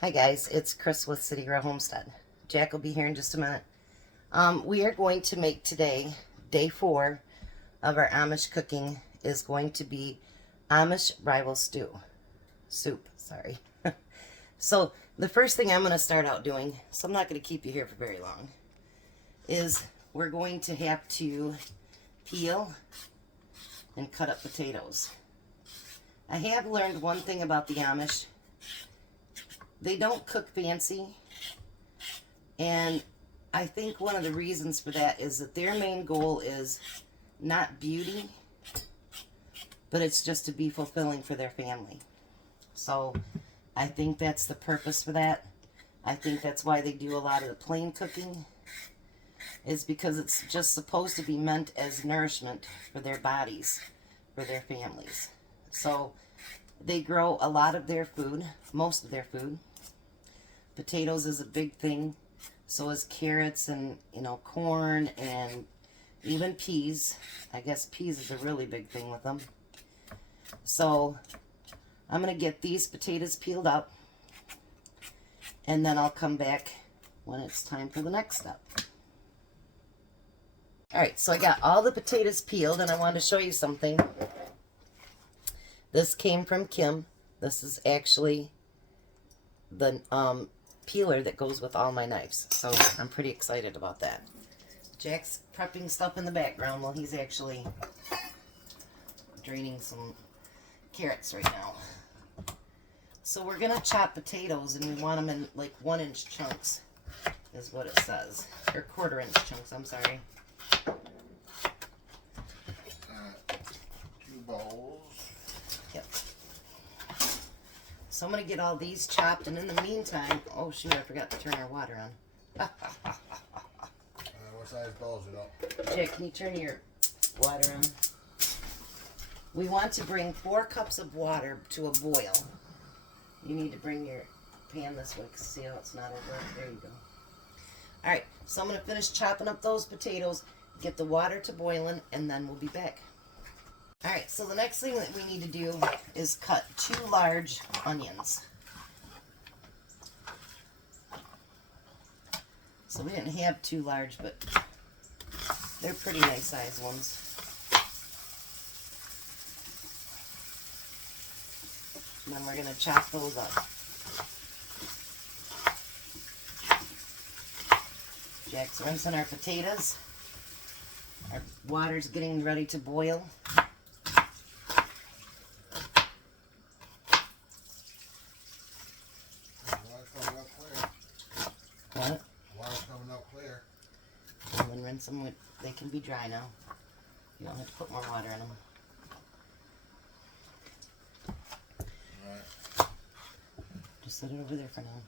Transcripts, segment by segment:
Hi guys, it's Chris with City Grow Homestead. Jack will be here in just a minute. We are going to make today, day 4 of our Amish cooking is going to be Amish rivel soup, sorry. So the first thing I'm going to start out doing, so I'm not going to keep you here for very long, is we're going to have to peel and cut up potatoes. I have learned one thing about the Amish. They don't cook fancy, and I think one of the reasons for that is that their main goal is not beauty, but it's just to be fulfilling for their family. So I think that's the purpose for that. I think that's why they do a lot of the plain cooking, is because it's just supposed to be meant as nourishment for their bodies, for their families. So they grow a lot of their food, most of their food. Potatoes is a big thing. So is carrots and, corn and even peas. I guess peas is a really big thing with them. So I'm going to get these potatoes peeled up, and then I'll come back when it's time for the next step. Alright, so I got all the potatoes peeled, and I wanted to show you something. This came from Kim. This is actually the peeler that goes with all my knives, so I'm pretty excited about that. Jack's prepping stuff in the background while he's actually draining some carrots right now. So we're gonna chop potatoes, and we want them in like 1-inch chunks is what it says, or 1/4-inch chunks, I'm sorry. 2 bowls. Yep. So I'm going to get all these chopped, and in the meantime, oh shoot, I forgot to turn our water on. What size bowl is it up? Jack, can you turn your water on? We want to bring 4 cups of water to a boil. You need to bring your pan this way, because see how it's not over? There you go. Alright, so I'm going to finish chopping up those potatoes, get the water to boiling, and then we'll be back. Alright, so the next thing that we need to do is cut 2 large onions. So we didn't have 2 large, but they're pretty nice sized ones. And then we're going to chop those up. Jack's rinsing our potatoes. Our water's getting ready to boil. What? Water's coming out clear. And then rinse them. They can be dry now. You don't have to put more water in them. Right. Just set it over there for now.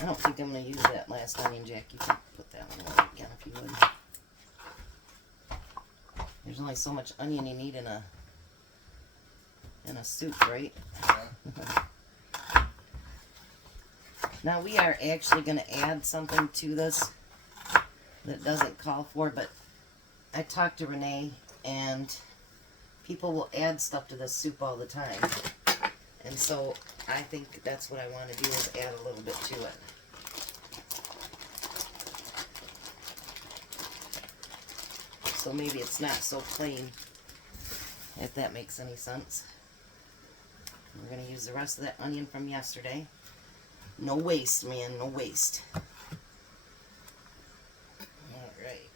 I don't think I'm going to use that last onion, Jack. You can put that one away again if you would. There's only so much onion you need in a soup, right? Yeah. Now we are actually going to add something to this that doesn't call for, but I talked to Renee, and people will add stuff to this soup all the time. And so I think that's what I want to do, is add a little bit to it. So maybe it's not so plain, if that makes any sense. We're going to use the rest of that onion from yesterday. No waste, man, no waste. Alright.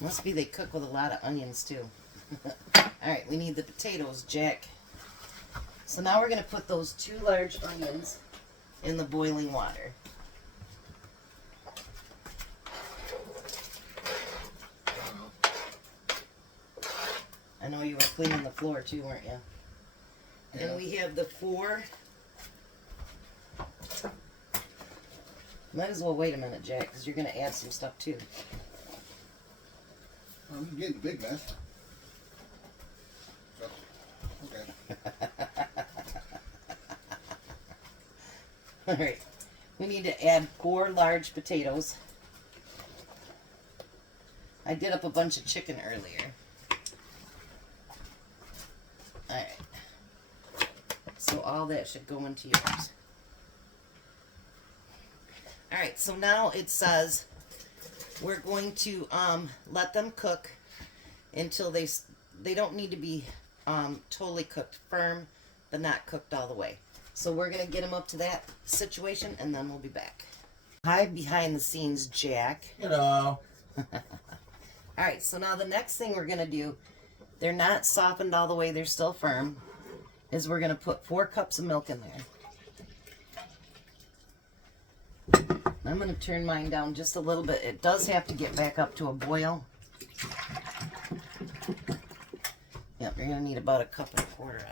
Must be they cook with a lot of onions too. Alright, we need the potatoes, Jack. So now we're going to put those 2 large onions in the boiling water. I know you were cleaning the floor too, weren't you? Yeah. And we have the 4. Might as well wait a minute, Jack, because you're going to add some stuff too. I'm getting the big mess. So, okay. Alright, we need to add 4 large potatoes. I did up a bunch of chicken earlier. Alright, so all that should go into yours. Alright, so now it says we're going to let them cook until they don't need to be totally cooked, firm, but not cooked all the way. So we're going to get them up to that situation, and then we'll be back. Hi, behind the scenes, Jack. Hello. Alright, so now the next thing we're going to do, they're not softened all the way, they're still firm, is we're going to put 4 cups of milk in there. I'm going to turn mine down just a little bit. It does have to get back up to a boil. Yep, you're going to need about 1.25 cups out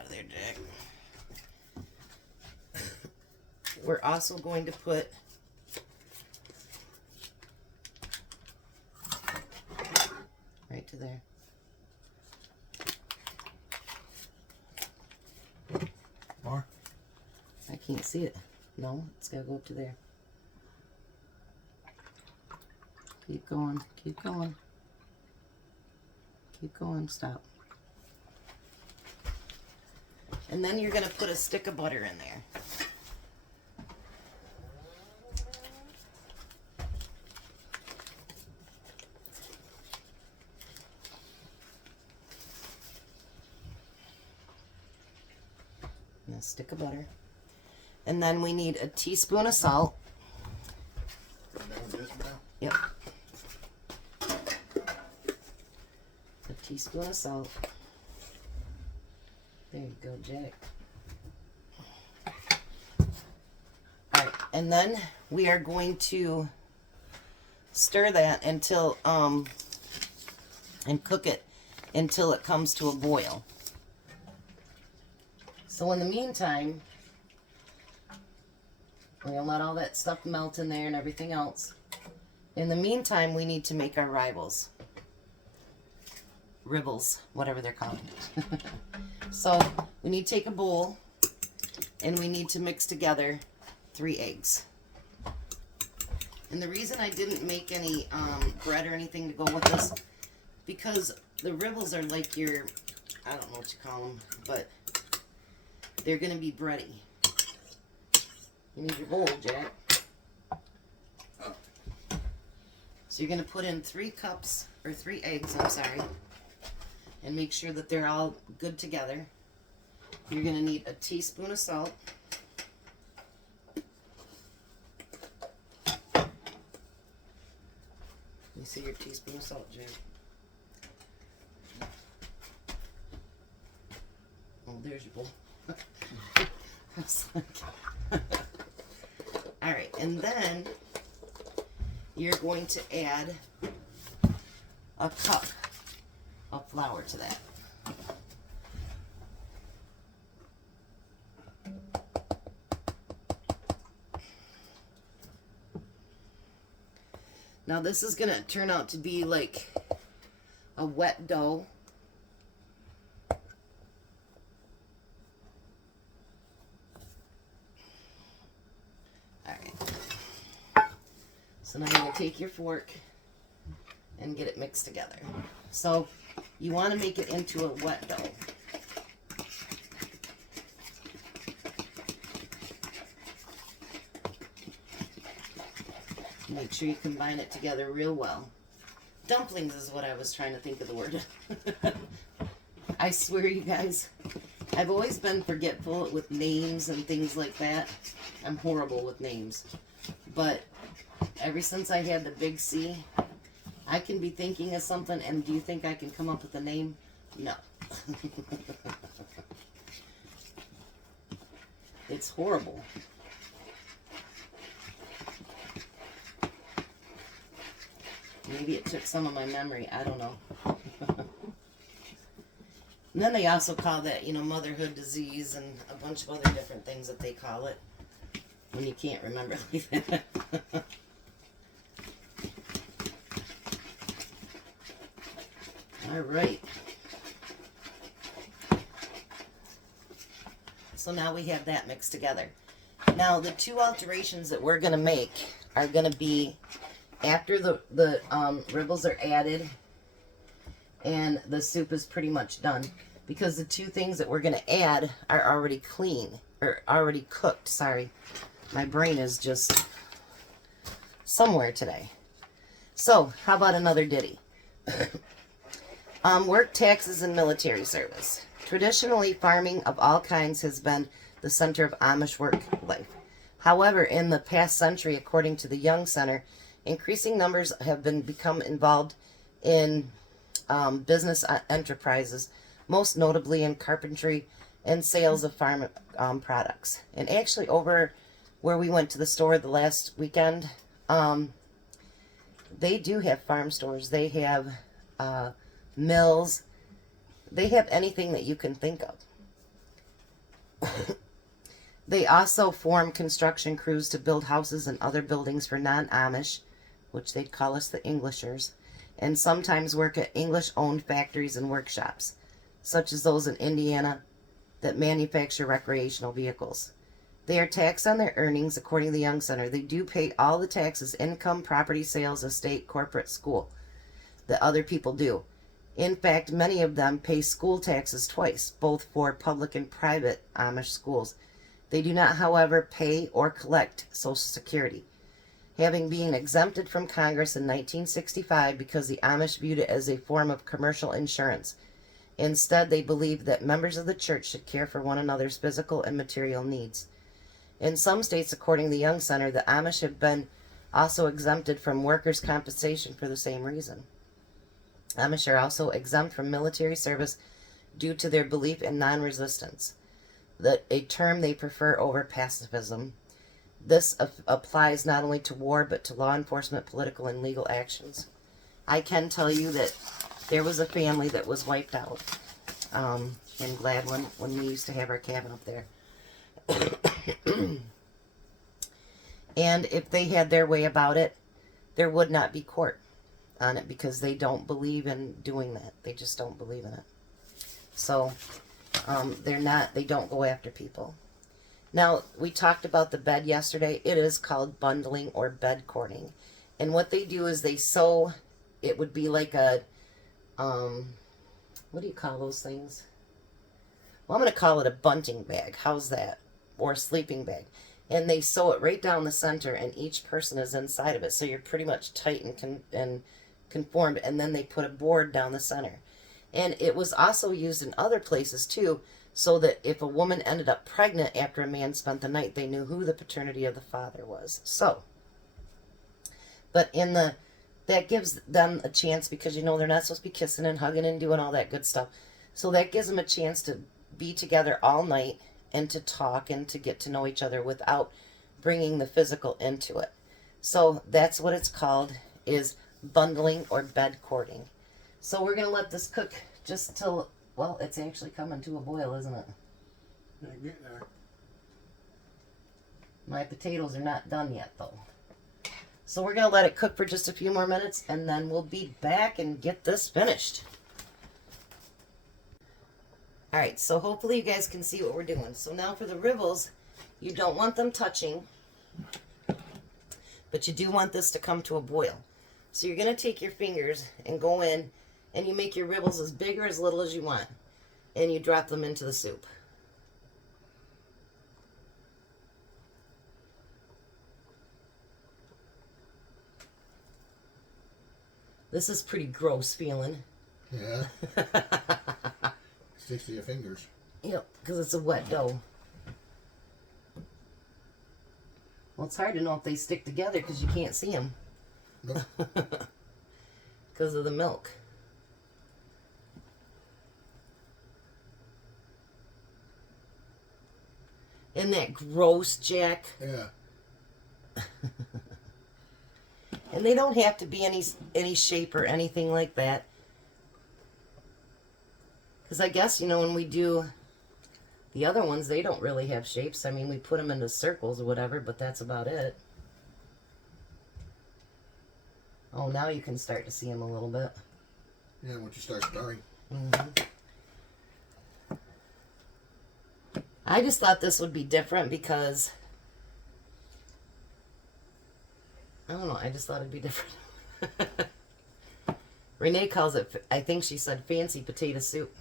of there, Jack. We're also going to put right to there. More? I can't see it. No, it's got to go up to there. Keep going, keep going. Keep going, stop. And then you're going to put a stick of butter in there. And a stick of butter. And then we need a teaspoon of salt. Yep. A teaspoon of salt. There you go, Jack. Alright, and then we are going to stir that until, and cook it until it comes to a boil. So in the meantime, we're going to let all that stuff melt in there and everything else. In the meantime, we need to make our rivels. Rivels, whatever they're called. So we need to take a bowl and we need to mix together 3 eggs. And the reason I didn't make any bread or anything to go with this, because the rivels are like your, I don't know what you call them, but they're going to be bready. You need your bowl, Jack. So you're going to put in 3 cups, or 3 eggs, I'm sorry, and make sure that they're all good together. You're going to need a teaspoon of salt. Let me see your teaspoon of salt, Jack. Oh, there's your bowl. I was like, alright, and then you're going to add a cup of flour to that. Now this is going to turn out to be like a wet dough. Alright. So now you're going to take your fork and get it mixed together. So you want to make it into a wet dough. Make sure you combine it together real well. Dumplings is what I was trying to think of the word. I swear, you guys, I've always been forgetful with names and things like that. I'm horrible with names. But ever since I had the big C, I can be thinking of something, and do you think I can come up with a name? No. It's horrible. Maybe it took some of my memory. I don't know. And then they also call that, you know, motherhood disease and a bunch of other different things that they call it when you can't remember like that. All right. So now we have that mixed together. Now the two alterations that we're going to make are going to be after the ribbles are added and the soup is pretty much done, because the two things that we're going to add are already clean, or already cooked. Sorry, my brain is just somewhere today. So how about another ditty? Work, taxes, and military service. Traditionally, farming of all kinds has been the center of Amish work life. However, in the past century, according to the Young Center, increasing numbers have become involved in business enterprises, most notably in carpentry and sales of farm products. And actually, over where we went to the store the last weekend, they do have farm stores. They have mills. They have anything that you can think of. They also form construction crews to build houses and other buildings for non-Amish, which they'd call us the Englishers, and sometimes work at English-owned factories and workshops, such as those in Indiana that manufacture recreational vehicles. They are taxed on their earnings, according to the Young Center. They do pay all the taxes, income, property, sales, estate, corporate, school, that other people do. In fact, many of them pay school taxes twice, both for public and private Amish schools. They do not, however, pay or collect Social Security, having been exempted from Congress in 1965 because the Amish viewed it as a form of commercial insurance. Instead, they believed that members of the church should care for one another's physical and material needs. In some states, according to the Young Center, the Amish have been also exempted from workers' compensation for the same reason. Amish are also exempt from military service due to their belief in non-resistance, a term they prefer over pacifism. This applies not only to war, but to law enforcement, political, and legal actions. I can tell you that there was a family that was wiped out in Gladwin when we used to have our cabin up there. And if they had their way about it, there would not be court on it, because they don't believe in doing that. They just don't believe in it. So they don't go after people. Now, we talked about the bed yesterday. It is called bundling or bed courting. And what they do is they sew, it would be like a, what do you call those things? Well, I'm going to call it a bunting bag. How's that? Or a sleeping bag. And they sew it right down the center, and each person is inside of it. So you're pretty much tight and conformed. And then they put a board down the center. And it was also used in other places too, so that if a woman ended up pregnant after a man spent the night, they knew who the paternity of the father was. So, but that gives them a chance, because they're not supposed to be kissing and hugging and doing all that good stuff. So that gives them a chance to be together all night and to talk and to get to know each other without bringing the physical into it. So that's what it's called, is bundling or bed courting. So we're going to let this cook just till, well, it's actually coming to a boil, isn't it? Yeah, get there. My potatoes are not done yet, though. So we're going to let it cook for just a few more minutes, and then we'll be back and get this finished. Alright, so hopefully you guys can see what we're doing. So now for the rivels, you don't want them touching, but you do want this to come to a boil. So you're going to take your fingers and go in, and you make your rivels as big or as little as you want, and you drop them into the soup. This is pretty gross feeling. Yeah. Sticks to your fingers. Yep, because it's a wet dough. Well, it's hard to know if they stick together because you can't see them. Nope. Because of the milk. Isn't that gross, Jack? Yeah. And they don't have to be any shape or anything like that. Because I guess, when we do the other ones, they don't really have shapes. I mean, we put them into circles or whatever, but that's about it. Oh, now you can start to see them a little bit. Yeah, once you start stirring. I just thought this would be different because, I don't know, I just thought it'd be different. Renee calls it, I think she said, fancy potato soup.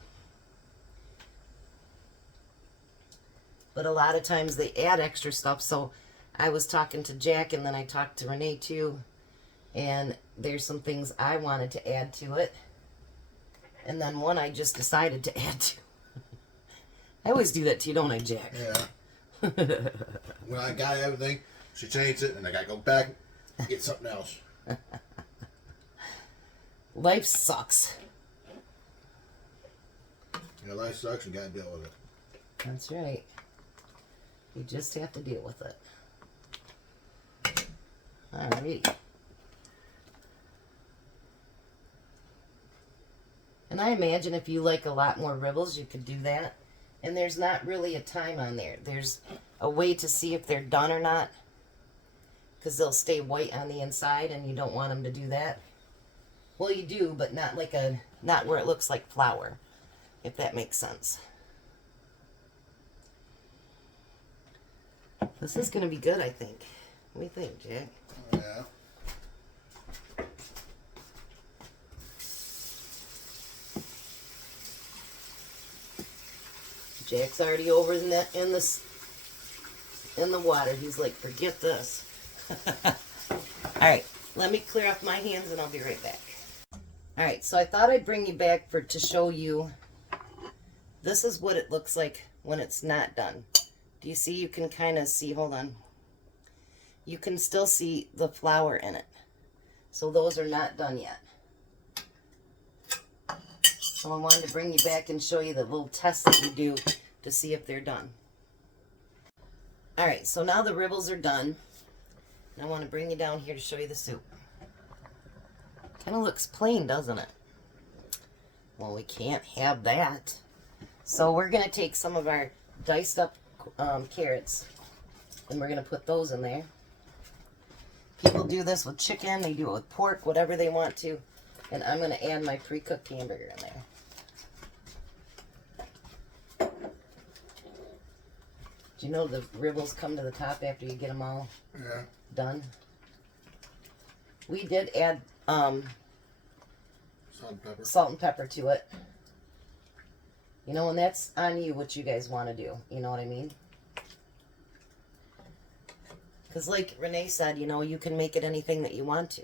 But a lot of times they add extra stuff, so I was talking to Jack and then I talked to Renee too, and there's some things I wanted to add to it, and then one I just decided to add to. I always do that to you, don't I, Jack? Yeah. When I got everything, she changed it, and I gotta go back and get something else. Life sucks. Yeah, life sucks, you gotta deal with it. That's right. You just have to deal with it. Alright. And I imagine if you like a lot more Rivels, you could do that. And there's not really a time on there. There's a way to see if they're done or not, because they'll stay white on the inside, and you don't want them to do that. Well, you do, but not like not where it looks like flour, if that makes sense. This is going to be good, I think. What do you think, Jack? Yeah. Jack's already over in the water. He's like, forget this. All right, let me clear off my hands and I'll be right back. All right, so I thought I'd bring you back to show you. This is what it looks like when it's not done. Do you see? You can kind of see. Hold on. You can still see the flour in it. So those are not done yet. So I wanted to bring you back and show you the little test that you do to see if they're done. All right, so now the Rivels are done. And I want to bring you down here to show you the soup. Kind of looks plain, doesn't it? Well, we can't have that. So we're going to take some of our diced up carrots, and we're going to put those in there. People do this with chicken, they do it with pork, whatever they want to. And I'm going to add my pre-cooked hamburger in there. Do you know the Rivels come to the top after you get them all done? We did add salt and pepper to it. You know, and that's on you what you guys want to do. You know what I mean? Because like Renee said, you know, you can make it anything that you want to.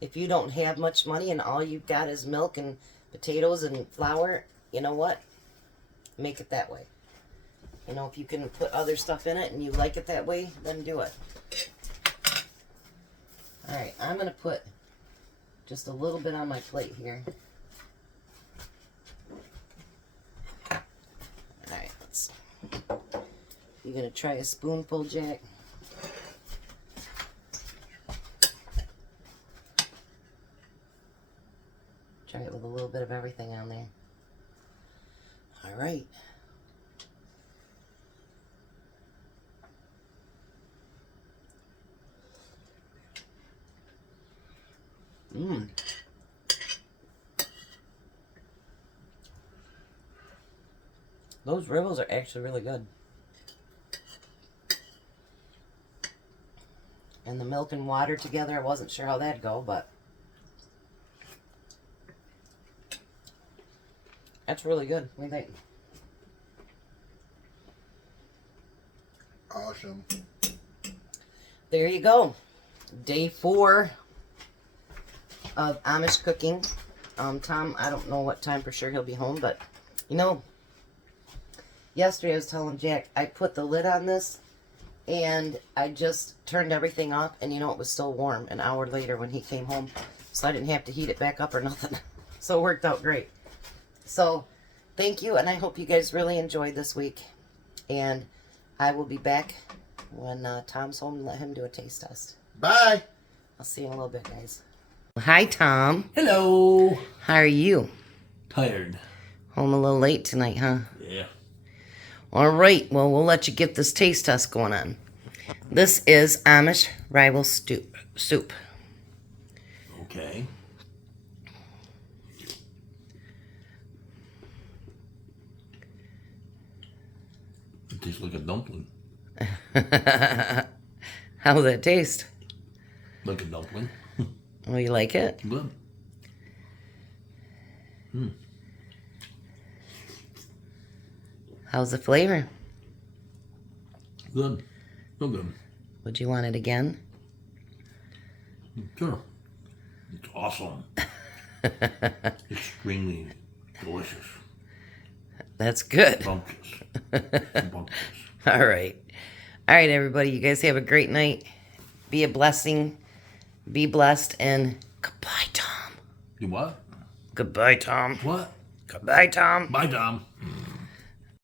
If you don't have much money and all you've got is milk and potatoes and flour, you know what? Make it that way. You know, if you can put other stuff in it and you like it that way, then do it. Alright, I'm going to put just a little bit on my plate here. Alright, let's. You're going to try a spoonful, Jack? Try it with a little bit of everything on there. Alright. Mmm. Those Rivels are actually really good. And the milk and water together, I wasn't sure how that'd go, but that's really good. What do you think? Awesome. There you go. Day 4 of Amish cooking. Tom, I don't know what time for sure he'll be home, but you know, yesterday I was telling Jack, I put the lid on this and I just turned everything off, and you know, it was still warm an hour later when he came home, so I didn't have to heat it back up or nothing. So it worked out great. So thank you, and I hope you guys really enjoyed this week, and I will be back when Tom's home and let him do a taste test. Bye. I'll see you in a little bit, guys. Hi, Tom. Hello. How are you? Tired. Home a little late tonight, huh? Yeah. All right. Well, we'll let you get this taste test going on. This is Amish rivel soup. Okay. Tastes like a dumpling. How's that taste? Like a dumpling. Oh, you like it? Good. How's the flavor? Good. Real good. Would you want it again? Sure. It's awesome. Extremely delicious. That's good. Bumptious. Bumptious. All right. All right, everybody. You guys have a great night. Be a blessing. Be blessed. And goodbye, Tom. You what? Goodbye, Tom. What? Goodbye, Tom. Bye, Tom.